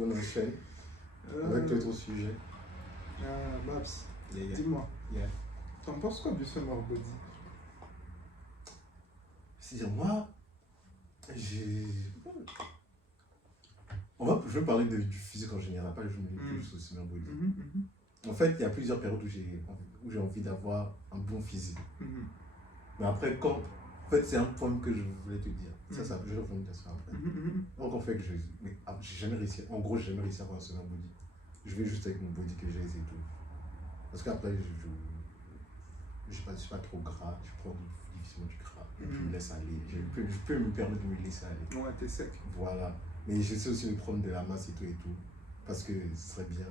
coup, on enchaîne avec l'autre sujet. Babs, Yeah. dis-moi, Yeah. t'en penses quoi du summer body? C'est-à-dire, moi, j'ai. Je vais parler du physique en général, pas juste au summer body. En fait, il y a plusieurs périodes où j'ai envie d'avoir un bon physique. Mais après, en fait, c'est un point que je voulais te dire. Ça, je vais revenir à ça après. Donc, en fait, j'ai jamais réussi. En gros, j'ai jamais réussi à avoir un summer body. Je vais juste avec mon body que j'ai et tout. Parce qu'après, je suis pas trop gras, je prends difficilement du gras. Et puis, je me laisse aller. Je peux me permettre de me laisser aller. Ouais, t'es sec. Voilà. Mais je sais aussi le problème de la masse et tout. Parce que ce serait bien.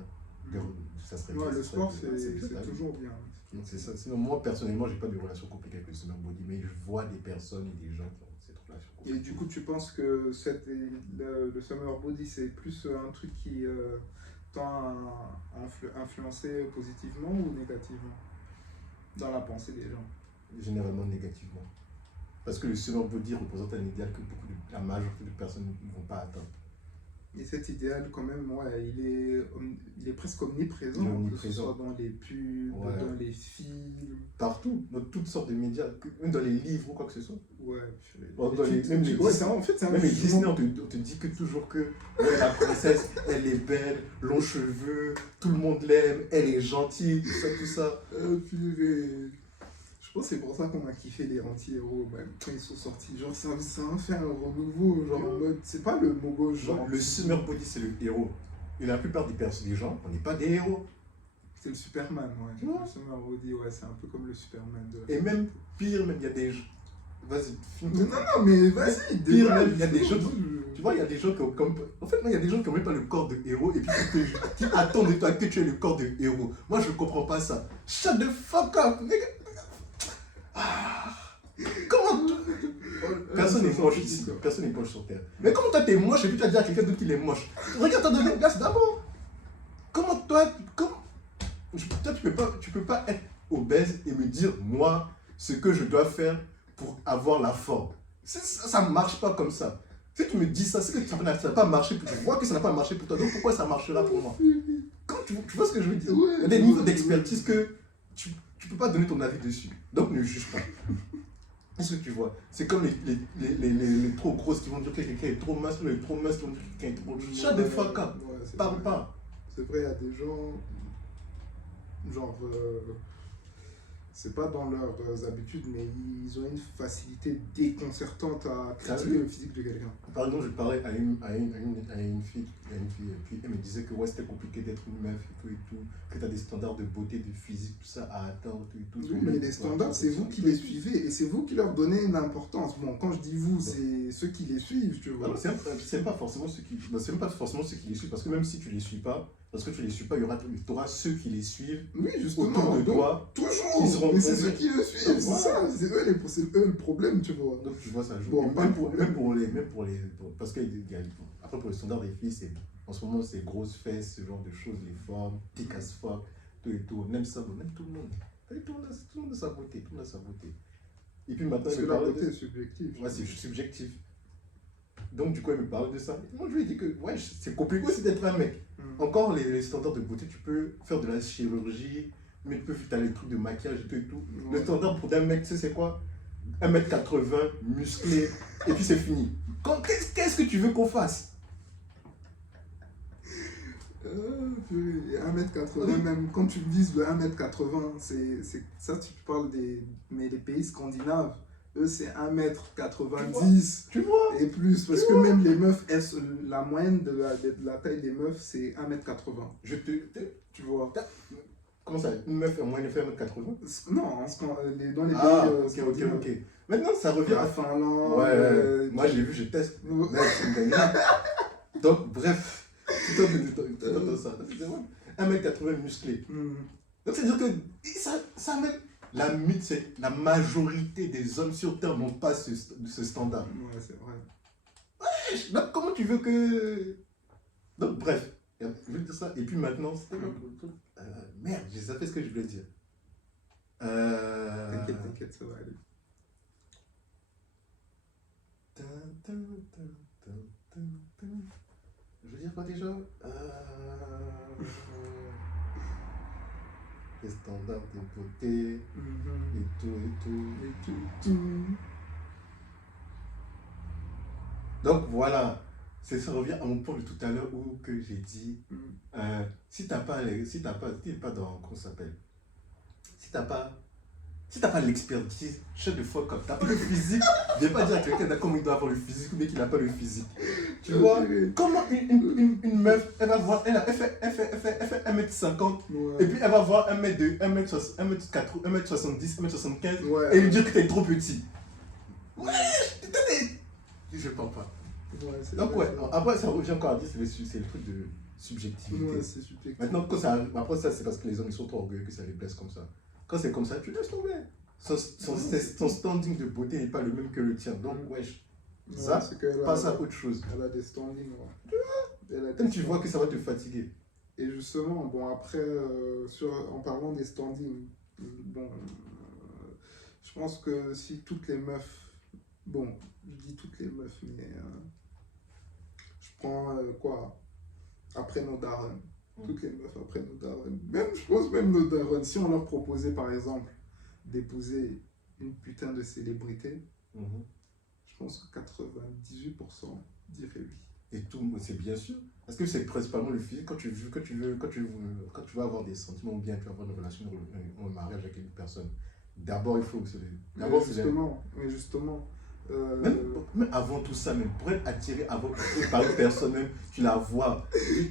Ça serait bien. Le sport, c'est toujours bien. Donc c'est ça. Sinon, moi, personnellement, j'ai pas de relation compliquée avec le summer body, mais je vois des personnes et des gens qui ont cette relation compliquée. Et du coup, tu penses que le summer body, c'est plus un truc qui tend à influencer positivement ou négativement dans la pensée des gens? Généralement négativement. Parce que le summer body représente un idéal que la majorité de personnes ne vont pas atteindre. Et cet idéal, quand même, ouais, il est presque omniprésent, que ce soit dans les pubs, dans les films. Partout, dans toutes sortes de médias, même dans les livres ou quoi que ce soit. Ouais, même les Disney, on te dit que toujours que la princesse, elle est belle, longs cheveux, tout le monde l'aime, elle est gentille, tout ça. Je pense que c'est pour ça qu'on a kiffé les anti-héros, même quand ils sont sortis. Genre, ça va faire un renouveau, genre en mode. C'est pas le mot gauche, genre. Le summer body, c'est le héros. Et la plupart des gens, on n'est pas des héros. C'est le Superman, ouais. Le summer body, ouais, c'est un peu comme le Superman. Et même pire, il y a des gens. Vas-y, finis. Non, mais vas-y. Pire, même, il y a des gens. Tu vois, il y a des gens qui ont comme. En fait, il y a des gens qui n'ont même pas le corps de héros et puis qui attendent de toi que tu aies le corps de héros. Moi, je ne comprends pas ça. Shut the fuck up, nigga. Comment personne n'est moche ici, personne n'est moche sur terre. Mais comment toi t'es moche et puis tu vas dire à quelqu'un d'autre qu'il est moche? Regarde ta deuxième place d'abord. Comment toi, tu peux pas être obèse et me dire moi ce que je dois faire pour avoir la forme. Ça marche pas comme ça. Si tu me dis ça, c'est que ça n'a pas marché pour toi. Je vois que ça n'a pas marché pour toi, donc pourquoi ça marchera pour moi? Tu vois ce que je veux dire? Il y a des niveaux d'expertise que tu peux pas donner ton avis dessus. Donc ne juge pas. Est-ce que tu vois? C'est comme les trop grosses qui vont dire que quelqu'un est trop mince, les trop minces qui vont dire que quelqu'un est trop. Shut the fuck up. Parle pas. C'est vrai, il y a des gens. Genre. C'est pas dans leurs habitudes, mais ils ont une facilité déconcertante à critiquer le physique de quelqu'un. Par exemple, je parlais à une fille, et puis elle me disait que ouais, c'était compliqué d'être une meuf et tout, que tu as des standards de beauté, de physique, tout ça à atteindre et tout. Oui, mais les standards, c'est vous qui les suivez et c'est vous qui leur donnez une importance. Bon, quand je dis vous, c'est ceux qui les suivent, tu vois. Alors, c'est pas forcément ceux qui les suivent, parce que même si tu les suis pas, tu auras ceux qui les suivent. Oui, justement. Autour de toi. Toujours. Mais c'est ceux qui le suivent, c'est ça. C'est eux le problème, tu vois. Donc tu vois, ça joue. Bon, même pour les. Parce que après, pour le standard des filles, en ce moment, c'est grosses fesses, ce genre de choses, les formes, thick as fuck, tout et tout. Même ça, même tout le monde. Tout le monde a sa beauté. Tout le monde a sa beauté. Et puis maintenant, parce que la beauté est subjective. Ouais, c'est subjectif. Donc, du coup, elle me parle de ça. Moi, je lui ai dit que ouais, c'est compliqué aussi d'être un mec. Encore, les standards de beauté, tu peux faire de la chirurgie, mais tu peux faire les trucs de maquillage et tout et tout. Ouais. Le standard pour un mec, tu sais, c'est quoi? 1m80, musclé, et puis c'est fini. Qu'est-ce que tu veux qu'on fasse? 1m80, même quand tu vises le 1m80, c'est ça, tu parles mais les pays scandinaves. Eux, c'est 1m90 tu vois, et plus. Parce que même les meufs, la moyenne de la taille des meufs, c'est 1m80. Tu vois. Comment ça? Une meuf en moyenne fait 1m80? Non, dans les pays. Ok. Maintenant, ça revient à Finlande. Ouais. Moi, j'ai vu, je teste. Donc, bref. Tu t'entends ça. 1m80 musclé. Donc, c'est-à-dire que ça même. La majorité des hommes sur Terre n'ont pas ce standard. Ouais, c'est vrai. Ouais, donc comment tu veux que... Donc bref, je veux dire ça. Et puis maintenant, merde, j'ai zappé ce que je voulais dire. T'inquiète, ça va aller. Je veux dire quoi déjà Les standards de beauté, et tout. Donc voilà, ça revient à mon point de tout à l'heure où que j'ai dit, si t'es pas dans, comment ça s'appelle, si t'as pas l'expertise, chef de fois comme t'as pas le physique, viens pas dire à quelqu'un d'accord il doit avoir le physique ou bien qu'il n'a pas le physique. Tu vois, comment une meuf, elle va voir, elle fait 1m50, et puis elle va voir 1m2, 1m70, 1m75, et lui dire que t'es trop petit. Ouais, je parle pas. Donc après ça revient encore à dire, c'est le truc de subjectivité. Ouais, c'est subjectif. Maintenant, après ça, c'est parce que les hommes ils sont trop orgueilleux que ça les blesse comme ça. Quand c'est comme ça, tu laisses tomber. Son standing de beauté n'est pas le même que le tien. Donc, wesh, ça, passe à autre chose. Elle a des standings, Tu vois que ça va te fatiguer. Et justement, bon, après, en parlant des standings, je pense que si toutes les meufs, bon, je dis toutes les meufs, mais je prends après nos darons. Toutes les meufs après nos darons. Je pense même nos darons, si on leur proposait par exemple d'épouser une putain de célébrité, je pense que 98% diraient oui. Et tout, c'est bien sûr. Parce que c'est principalement le physique. Quand tu vas avoir des sentiments ou bien tu vas avoir une relation, un mariage avec une personne, d'abord il faut. Mais justement. Même avant tout ça, même pour être attiré par une personne, même, tu la vois. Tu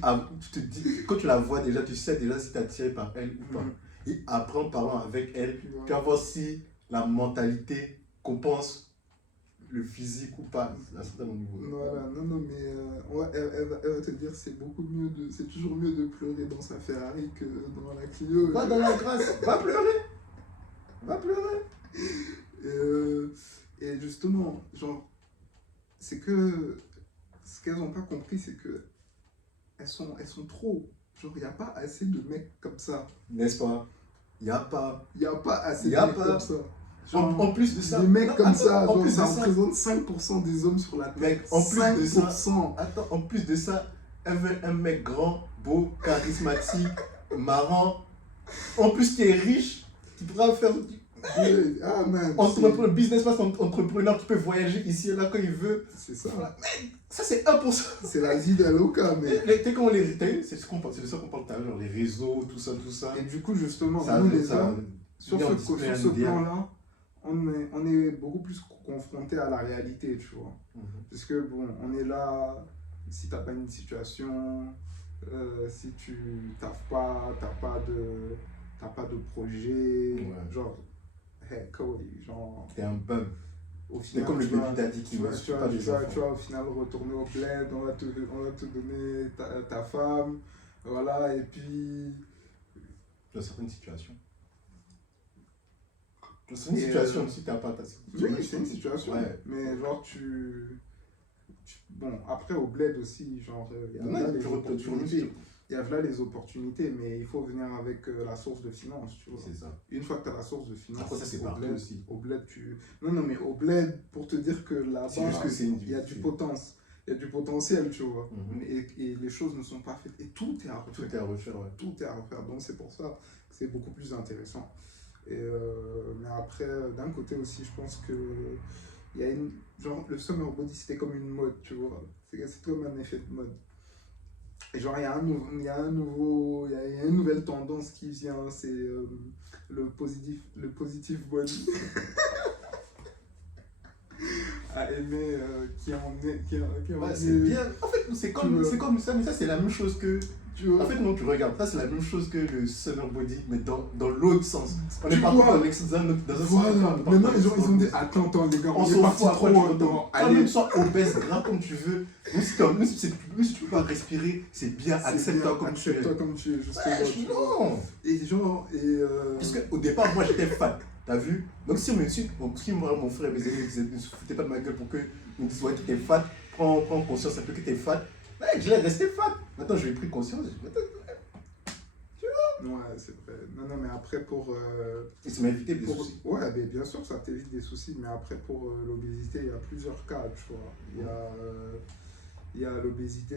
te dis, quand tu la vois déjà, tu sais déjà si tu es attiré par elle ou pas. Et après, en parlant avec elle, tu vas voir si la mentalité compense le physique ou pas à un certain niveau. Voilà, non, mais elle va te dire c'est toujours mieux de pleurer dans sa Ferrari que dans la Clio. Va dans la grâce, va pleurer. Et justement, genre, c'est que ce qu'elles n'ont pas compris, c'est que elles sont trop. Genre, il n'y a pas assez de mecs comme ça. N'est-ce pas? Il n'y a pas assez de mecs comme ça. Genre, en plus de ça, des mecs comme ça, genre, ça représente 5% des hommes sur la terre. Mec, en plus de ça, elle veut un mec grand, beau, charismatique, marrant, en plus qui est riche, qui pourra faire entrepreneur, tu peux voyager ici et là quand il veut. C'est ça. Mec, ça c'est 1%. C'est la vie d'Aloca, mais. C'est de ça qu'on parle tout à l'heure, les réseaux, tout ça. Et du coup, justement, nous les hommes, sur ce plan-là, on est beaucoup plus confronté à la réalité, tu vois. Parce que, bon, on est là, si t'as pas une situation, si tu taffes pas, t'as pas de projet, genre, genre... T'es un bum. Au final, comme le bébé t'a dit qu'il ne tu vas au final retourner au bled, on va te donner ta femme, voilà, et puis... Dans certaines situations. C'est une situation si t'as pas ta situation. Oui, c'est une situation. Ouais. Mais genre, bon, après, au bled aussi, genre, il y a là les opportunités. Il y a là les opportunités, mais il faut venir avec la source de finance, tu vois. C'est ça. Une fois que tu as la source de finance, après, ça, c'est partout aussi. Au bled, Non, mais au bled, pour te dire que là-bas, il y a du potentiel. Il y a du potentiel, tu vois. Et les choses ne sont pas faites. Et tout est à refaire. Tout est à refaire. Donc, c'est pour ça que c'est beaucoup plus intéressant. Mais après, d'un côté aussi, je pense que il y a genre, le summer body, c'était comme une mode, tu vois. C'est comme un effet de mode. Et genre, il y a une nouvelle tendance qui vient, c'est le positif body. À aimer, c'est bien. En fait, c'est comme ça, mais ça, c'est la même chose que... En fait, non, tu regardes, ça c'est la même chose que le summer body, mais dans l'autre sens. On est parti dans un sens. Voilà, maintenant les gens ils ont dit attends les gars, on est parti trop longtemps. Même sois obèse, grand comme tu veux, même si tu peux pas respirer, c'est bien, accepte-toi comme tu es. Justement. Non. Et genre, parce qu'au départ, moi j'étais fat, t'as vu? Donc si moi, mon frère et mes amis ne se foutaient pas de ma gueule pour que me disent ouais, tu t'es fat, prends conscience un peu que t'es fat. Ouais, je l'ai resté fat. Maintenant, j'ai pris conscience. Tu vois? Ouais, c'est vrai. Non, mais après, pour. Et ça m'a évité des soucis. Ouais, mais bien sûr, ça t'évite des soucis. Mais après, pour l'obésité, il y a plusieurs cas, tu vois. il y a l'obésité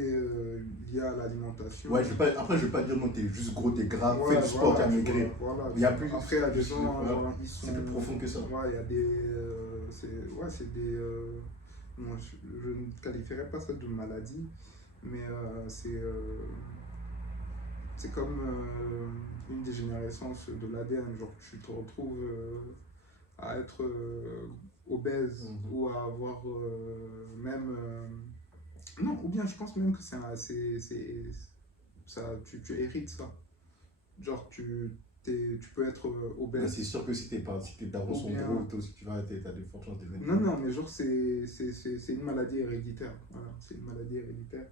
liée à l'alimentation. Ouais, après, je vais pas dire non, t'es juste gros, t'es gras, Ouais, fais du sport, voilà, t'as maigri. voilà. Il y a plus. Après, il y a des gens, voilà. genre, ils sont. C'est plus profond que ça. Ouais, il y a des. C'est des. Moi, je ne qualifierais pas ça de maladie, mais c'est comme une dégénérescence de l'ADN. Genre, tu te retrouves à être obèse ou à avoir même. Non, ou bien je pense même que ça, tu hérites ça. Genre, tu peux être obèse. C'est sûr que si tes darons sont bien... gros, tu as des fortes chances de devenir. Non, mais genre, c'est une maladie héréditaire. Voilà, c'est une maladie héréditaire.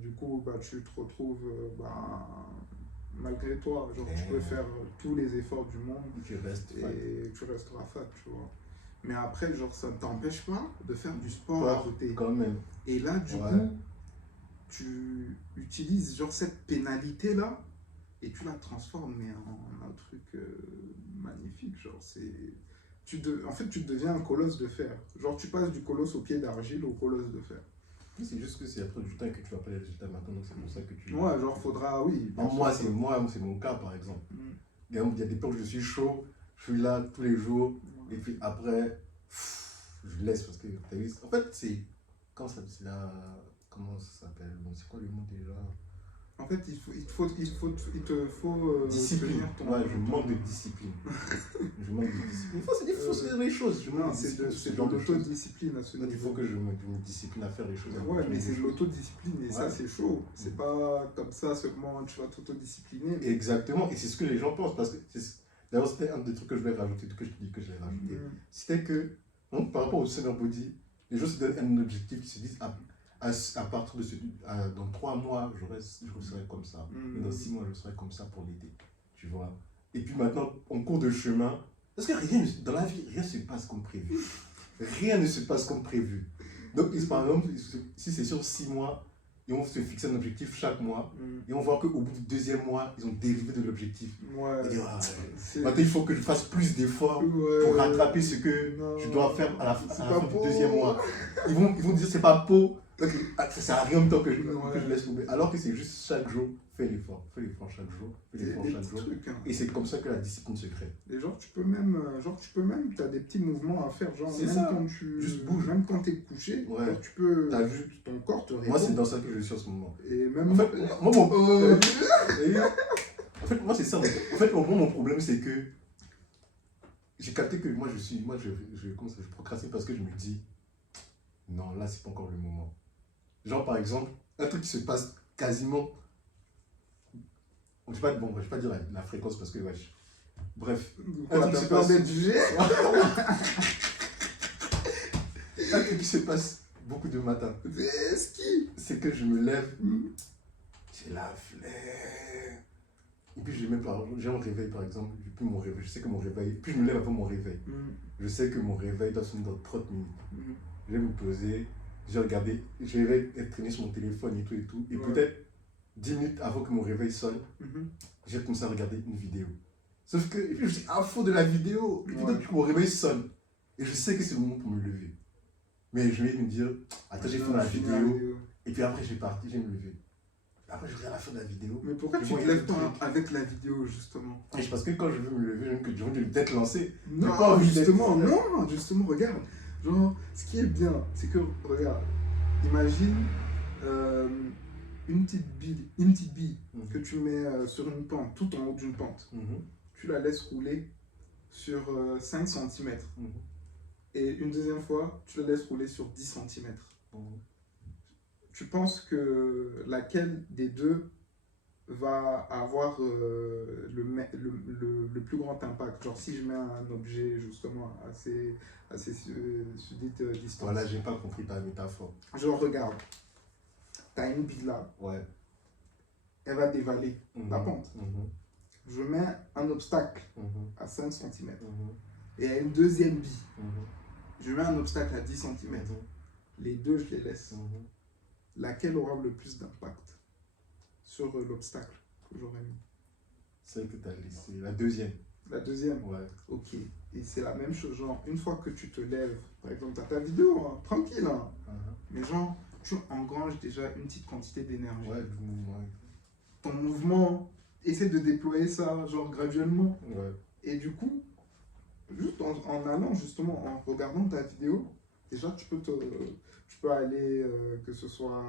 Du coup, bah, tu te retrouves, malgré toi, genre, tu peux faire tous les efforts du monde tu resteras fat, tu vois. Mais après, genre, ça ne t'empêche pas de faire du sport à côté. Quand même. Et là, du coup, tu utilises genre cette pénalité-là et tu la transformes en un truc magnifique. Genre, en fait, tu deviens un colosse de fer. Genre, tu passes du colosse au pied d'argile au colosse de fer. C'est juste que c'est après du temps que tu vas pas les résultats maintenant, donc c'est pour ça que tu... Ouais, genre, faudra, oui. Moi, c'est mon cas, par exemple. Il y a des temps où je suis chaud, je suis là tous les jours, et puis après, je laisse parce que, en fait, c'est... Comment ça s'appelle? Bon, c'est quoi le mot déjà? En fait, il te faut discipline. Je manque de discipline. Je manque de discipline. Il faut se dire les choses. C'est de l'autodiscipline à ce niveau. Il faut que je me discipline à faire les choses. Ouais, mais c'est de l'autodiscipline et ça, c'est chaud. C'est pas comme ça seulement tu vas t'autodiscipliner. Exactement, et c'est ce que les gens pensent. Parce que d'ailleurs, c'était un des trucs que je vais rajouter, que je te dis que je l'ai rajouté. C'était que, donc, par rapport au summer body, les gens se donnent un objectif, qui se disent à partir de dans 3 mois, je serai comme ça. Et dans 6 mois, je serai comme ça pour l'été. Tu vois. Et puis maintenant, en cours de chemin, parce que dans la vie, rien ne se passe comme prévu. Rien ne se passe comme prévu. Donc, par exemple, si c'est sur 6 mois, ils vont se fixer un objectif chaque mois, et on voit qu'au bout du 2e mois, ils ont dérivé de l'objectif. Ouais. Maintenant, il faut que je fasse plus d'efforts pour rattraper ce que je dois faire à la fin du 2e mois. Ils vont dire c'est pas beau. Donc, ça sert à rien de temps que je laisse tomber. Alors que c'est juste chaque jour, fais l'effort chaque jour, Trucs, hein. Et c'est comme ça que la discipline se crée. Et genre, tu peux même, tu as des petits mouvements à faire, genre, même quand tu juste bouge. Même quand t'es couché, genre, tu peux, ton corps te répond. Moi, c'est dans ça que je suis en ce moment. Et même... En fait, moi, c'est ça. En fait, mon problème, c'est que j'ai capté que moi, je procrastine parce que je me dis, non, là, c'est pas encore le moment. Genre, par exemple, un truc qui se passe quasiment... Je vais pas dire la fréquence parce que, wesh. Bref. Un truc qui se passe... Un truc qui se passe beaucoup de matin. C'est que je me lève, j'ai la flemme. Et puis, j'ai un réveil, par exemple. Depuis mon réveil, je sais que mon réveil... Puis, je me lève avant mon réveil. Je sais que mon réveil doit sonner dans 30 minutes. Je vais me poser, je vais être traîné sur mon téléphone et tout. Et peut-être 10 minutes avant que mon réveil sonne, j'ai commencé à regarder une vidéo. Sauf que, et puis je suis à fond de la vidéo. Et puis mon réveil sonne. Et je sais que c'est le moment pour me lever. Mais je vais me dire, attends, j'ai fait la vidéo. Et puis après, je vais me lever. Après, je regarde la fin de la vidéo. Mais pourquoi tu te lèves pas avec la vidéo, justement? Et parce que quand je veux me lever, je veux peut-être lancer. Non, justement, regarde. Genre, ce qui est bien, c'est que, regarde, imagine une petite bille que tu mets sur une pente, tout en haut d'une pente. Tu la laisses rouler sur 5 cm. Et une deuxième fois, tu la laisses rouler sur 10 cm. Tu penses que laquelle des deux va avoir le plus grand impact? Genre, si je mets un objet justement assez dite distance. Voilà, j'ai pas compris ta métaphore. Genre, regarde, t'as une bille là. Ouais. Elle va dévaler la pente. Je mets un obstacle à 5 cm. Et à une deuxième bille, je mets un obstacle à 10 cm. Les deux, je les laisse. Laquelle aura le plus d'impact sur l'obstacle que j'aurais mis? Celle que tu as laissée, la deuxième. La deuxième? Ouais. Ok. Et c'est la même chose, genre, une fois que tu te lèves, par exemple, tu as ta vidéo, hein, tranquille, hein. Mais genre, tu engranges déjà une petite quantité d'énergie. Ouais, du mouvement. Ton mouvement, essaie de déployer ça, genre graduellement. Ouais. Et du coup, juste en allant, justement, en regardant ta vidéo, déjà, tu peux aller, que ce soit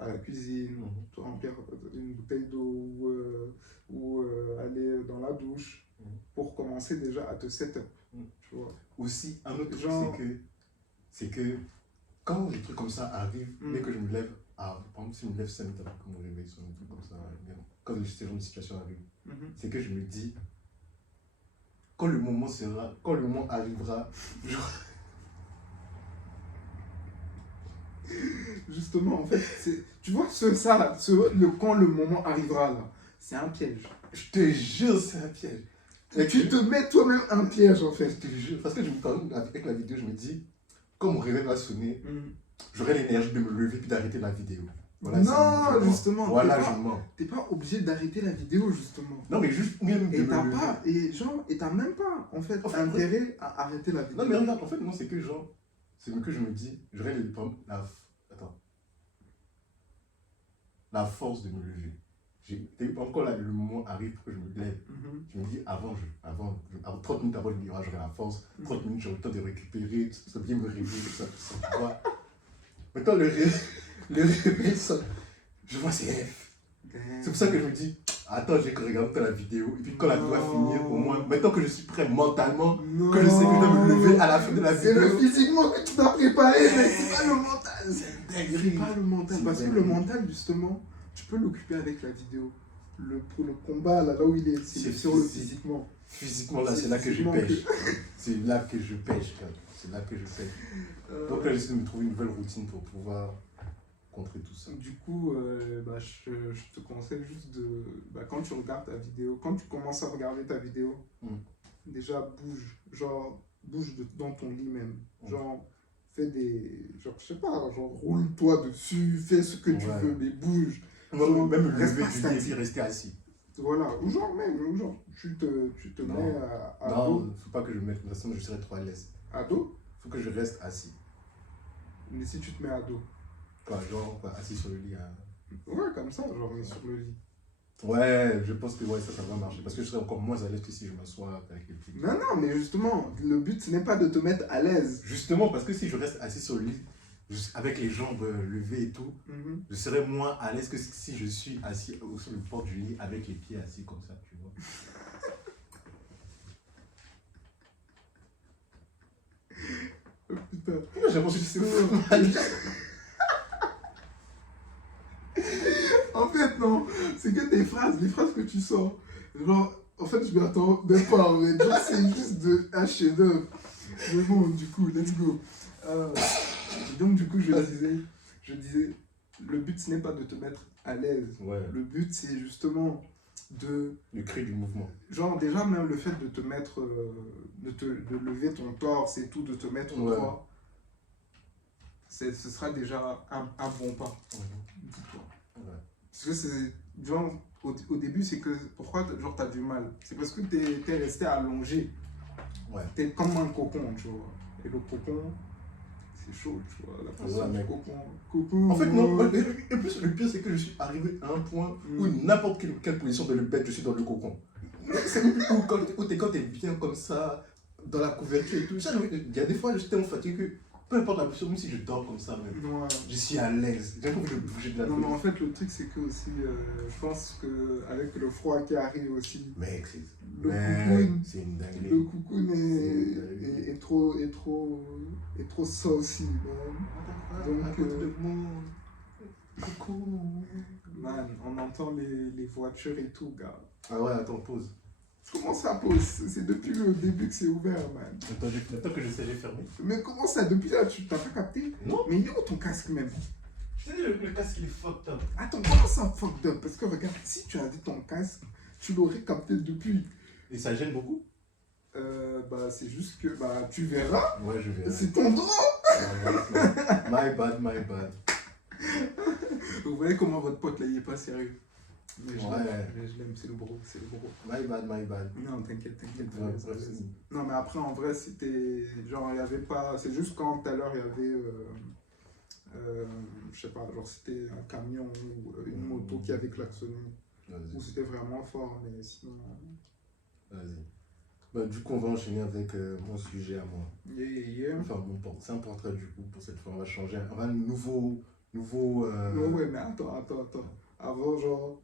à la cuisine, te remplir une bouteille d'eau ou aller dans la douche pour commencer déjà à te setup. Tu vois. Aussi, un autre truc, Genre... c'est que quand des trucs comme ça arrivent, dès que je me lève, par exemple, si je me lève 5 minutes avant que mon réveil sonne, un truc comme ça, quand ce genre de situation arrive, c'est que je me dis, quand le moment arrivera, genre... Justement, en fait, tu vois, quand le moment arrivera là, c'est un piège. Je te jure, c'est un piège. Et tu te mets toi-même un piège en fait. Je te jure, parce que avec la vidéo, je me dis, quand mon réveil va sonner, j'aurai l'énergie de me lever puis d'arrêter la vidéo. Voilà, non, justement. Voilà, je mens. T'es pas obligé d'arrêter la vidéo, justement. Non, mais juste même et t'as même pas, en fait, intérêt à arrêter la vidéo. Non, mais regarde, en fait, moi, c'est que je me dis, j'aurais la force de me lever. Encore là, le moment arrive pour que je me lève. Je me dis, avant 30 minutes avant, je me dis, j'aurai la force. 30 minutes, j'aurai le temps de récupérer, ça vient me réveiller, tout ça, tu vois. Maintenant, le réveil, ça, je vois c'est F. C'est pour ça que je me dis, attends, j'ai que regarder la vidéo. Et puis quand la vidéo va finir, au moins, maintenant que je suis prêt mentalement, que je sais que je dois me lever à la fin de la vidéo. C'est le physiquement que tu dois préparer, mais c'est pas le mental. C'est pas le mental. Parce que le mental, justement, tu peux l'occuper avec la vidéo. Pour le combat, là où il est, c'est sur le physiquement. Physiquement, là, c'est là que je pêche. C'est là que je pêche. C'est là que je pêche. Donc là, j'essaie de me trouver une nouvelle routine pour pouvoir contrer tout ça. Du coup, je te conseille juste de... quand tu regardes ta vidéo, quand tu commences à regarder ta vidéo, déjà bouge. Genre, dans ton lit même. Genre, fais des... Genre, je sais pas, genre, roule-toi dessus, fais ce que tu veux, mais bouge. Genre, même le lever du lit et puis rester assis. Voilà, ou genre, tu te mets à non, dos. faut pas que je me mette, de toute façon, je serais trop à l'aise. À dos? Faut que je reste assis. Mais si tu te mets à dos? Quoi, genre, assis sur le lit. Ouais, comme ça, genre, mais sur le lit. Ouais, je pense que ça va marcher. Parce que je serais encore moins à l'aise que si je m'assois avec les pieds. Non, mais justement, le but, ce n'est pas de te mettre à l'aise. Justement, parce que si je reste assis sur le lit, avec les jambes levées et tout, je serais moins à l'aise que si je suis assis sur le port du lit avec les pieds assis comme ça, tu vois. Oh, putain. J'ai l'impression que c'est mal. En fait, non, c'est que les phrases que tu sors, genre, en fait, je m'attends même pas, en fait, genre, c'est juste un chef-d'œuvre. Mais bon, du coup, let's go. Donc, du coup, je disais, le but, ce n'est pas de te mettre à l'aise. Ouais. Le but, c'est justement le cri du mouvement. Genre, déjà, même le fait de te mettre, de lever ton torse et tout, de te mettre droit, ce sera déjà un bon pas. Dis-toi. Parce que c'est, genre, au début, c'est que, pourquoi, genre, t'as du mal? C'est parce que t'es resté allongé. Ouais. T'es comme un cocon, tu vois. Et le cocon, c'est chaud, tu vois. La position du cocon. En fait, non. Et plus, le pire, c'est que je suis arrivé à un point où n'importe quelle position de le bête, je suis dans le cocon. C'est où quand t'es bien comme ça, dans la couverture et tout. Il y a des fois, j'étais tellement fatigué que, peu importe la position, même si je dors comme ça, même, je suis à l'aise. J'ai envie de bouger de la tête. Non, mais en fait, le truc, c'est que aussi, je pense qu'avec le froid qui arrive aussi, mec, c'est une dinguerie. Le cocoon est trop saucy, man. Donc, man, on entend les voitures et tout, gars. Ah ouais, attends, pause. Comment ça pause? C'est depuis le début que c'est ouvert, man. Attends que j'essaie de fermer. Mais comment ça? Depuis là, tu t'as pas capté? Non. Mais il est où ton casque même? Je t'ai dit, le casque il est fucked up. Attends, comment ça fucked up? Parce que regarde, si tu avais ton casque, tu l'aurais capté depuis. Et ça gêne beaucoup? C'est juste que, tu verras. Ouais, je verrai. C'est ton droit. My bad. Vous voyez comment votre pote là, il est pas sérieux. Mais je ouais. l'aime, c'est le bro. My bad. Non, t'inquiète. Ouais, non, mais après, en vrai, c'était... Genre, il y avait pas... C'est juste quand, tout à l'heure, il y avait... Je sais pas, genre c'était un camion ou une moto qui avait klaxonné. Ou c'était vraiment fort, mais sinon. Vas-y. Bah, du coup, on va enchaîner avec mon sujet à moi. Enfin, c'est un portrait du coup pour cette fois. On va changer. On va un nouveau. Non, ouais, mais attends. Avant, genre,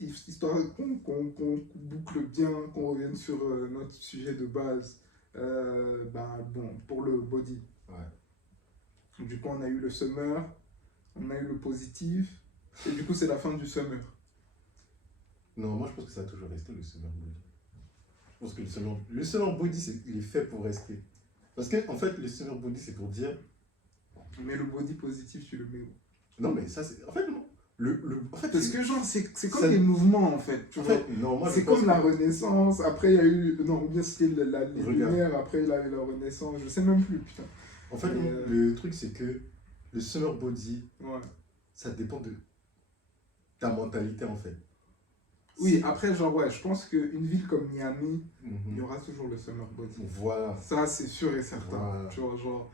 histoire qu'on boucle bien, qu'on revienne sur notre sujet de base. Bon, pour le body. Ouais. Du coup, on a eu le summer, on a eu le positif, et du coup, c'est la fin du summer. Non, moi je pense que ça a toujours resté le summer body. Je pense que le summer body, il est fait pour rester. Parce que en fait, le summer body, c'est pour dire. Mais le body positif, tu le mets où? Non, mais ça, c'est. En fait, non. En fait, parce que, genre, c'est comme des mouvements, en fait. Tu vois. Non, moi, c'est comme la Renaissance, après, il y a eu. Non, ou bien c'était les Lumières, après, il y a eu la Renaissance, je sais même plus, putain. En fait, le truc, c'est que le summer body, ouais. ça dépend de ta mentalité, en fait. Oui, après, genre, ouais, je pense qu'une ville comme Miami, il y aura toujours le summer body. Voilà. Ça, c'est sûr et certain. Voilà. Tu vois, genre,